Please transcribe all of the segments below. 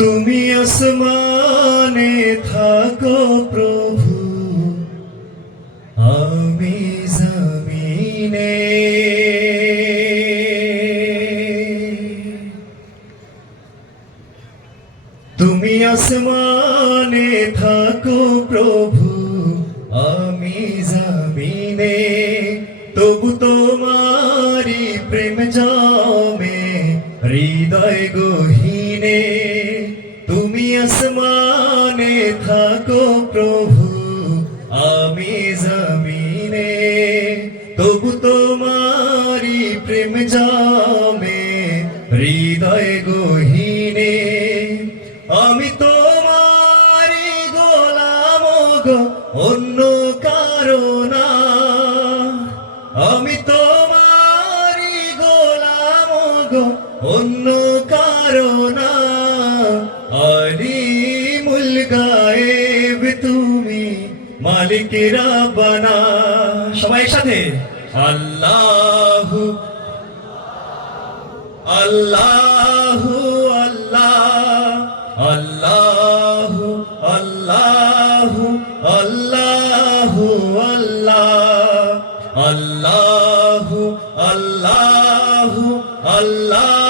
তুমি আসমানে থাকো প্রভু। আমি জমিনে। তুমি আসমানে থাকো প্রভু। আমি জমিনে। তবু তোমারি প্রেম জমে, হৃদয় গহীনে। তুমি আসমানে থাকো প্রভু, আমি জমিনে। তবু তোমারি প্রেম জমে, হৃদয় গহীনে। আমি তোমারি গোলাম গো, অন্য কারণা আমি তোমারি গোলাম গো, অন্য কারণা আলি মুল গায়েব তুমি মালিক রাব্বানা। সবাই একসাথে? আল্লাহু আল্লাহু আল্লাহ, আল্লাহু আল্লাহু আল্লাহু আল্লাহ, আল্লাহু আল্লাহু আল্লাহু।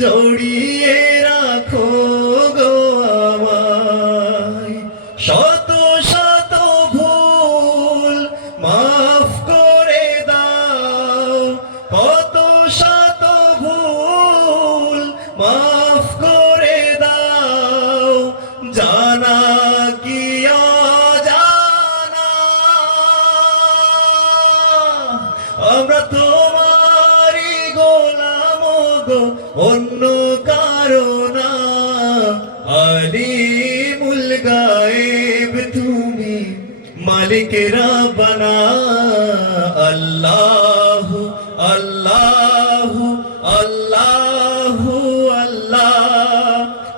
জড়িয়ে রাখো। অন্য কারণা, আলিমুল গায়েব তুমি মালিক রাব্বানা আল্লাহু আল্লাহু আল্লাহু, আল্লাহ।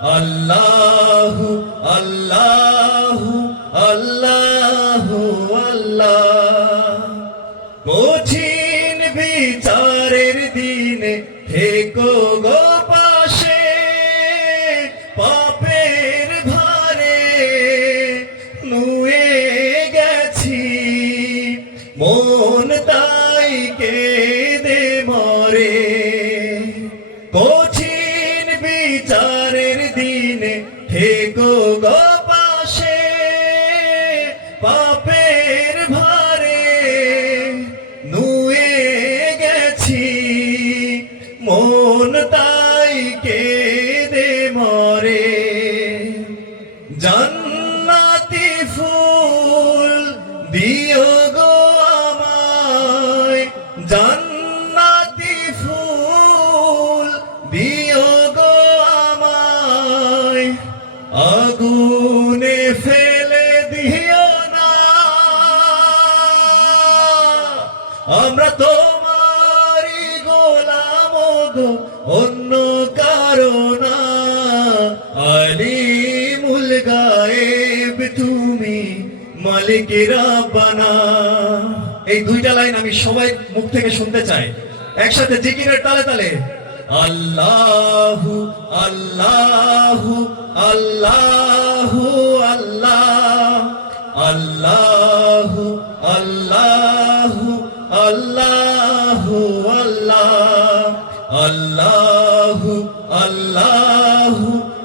আল্লাহু আল্লাহু আল্লাহু, আল্লাহ। কঠিন বিচারের দিনে থেকো গো পাশে পাপের ভারে নুয়ে গেছি মন তাই দে মরে। কঠিন জান্নাতি ফুল দিও গো আমায়। জান্নাতি ফুল দিও গো আমায়। আগুনে ফেলে দিও না। আমরা তোমারই গোলাম গো, অন্য কারণা আলিমুল গায়েব তুমি মালিক রাব্বানা এই দুইটা লাইন আমি সবাই মুখ থেকে শুনতে চাই। একসাথে জিকিরের তালে তালে। আল্লাহু আল্লাহু আল্লাহু, আল্লাহ। আল্লাহু আল্লাহু আল্লাহু, আল্লাহ। আল্লাহু আল্লাহু